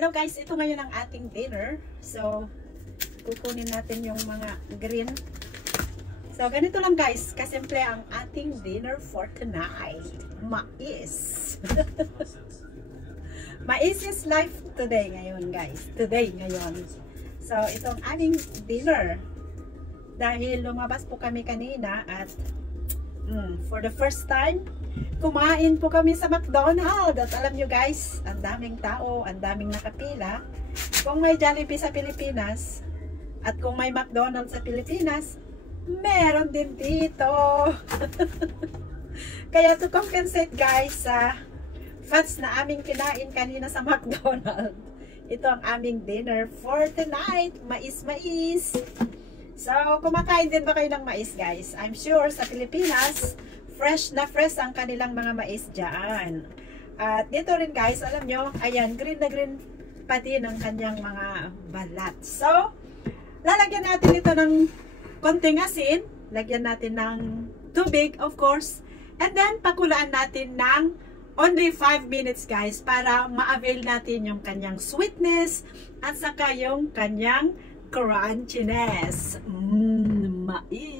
Hello guys, ito ngayon ang ating dinner. So, kukunin natin yung mga green. So, ganito lang guys, kasimple ang ating dinner for tonight. Mais. Mais is life today ngayon guys. Today ngayon. So, itong aming dinner. Dahil lumabas po kami kanina at for the first time, kumain po kami sa McDonald's. At alam nyo guys, ang daming tao, ang daming nakapila. Kung may Jollibee sa Pilipinas at kung may McDonald's sa Pilipinas, meron din dito. Kaya to compensate guys sa fats na aming kinain kanina sa McDonald's, ito ang aming dinner for tonight. Mais. So, kumakain din ba kayo ng mais guys? I'm sure sa Pilipinas, fresh na fresh ang kanilang mga mais dyan. At dito rin guys, alam nyo, ayan, green na green pati ng kanyang mga balat. So, lalagyan natin ito ng konting asin. Lagyan natin ng tubig, of course. And then, pakulaan natin ng only 5 minutes guys para ma-avail natin yung kanyang sweetness at saka yung kanyang crunchiness. Mais.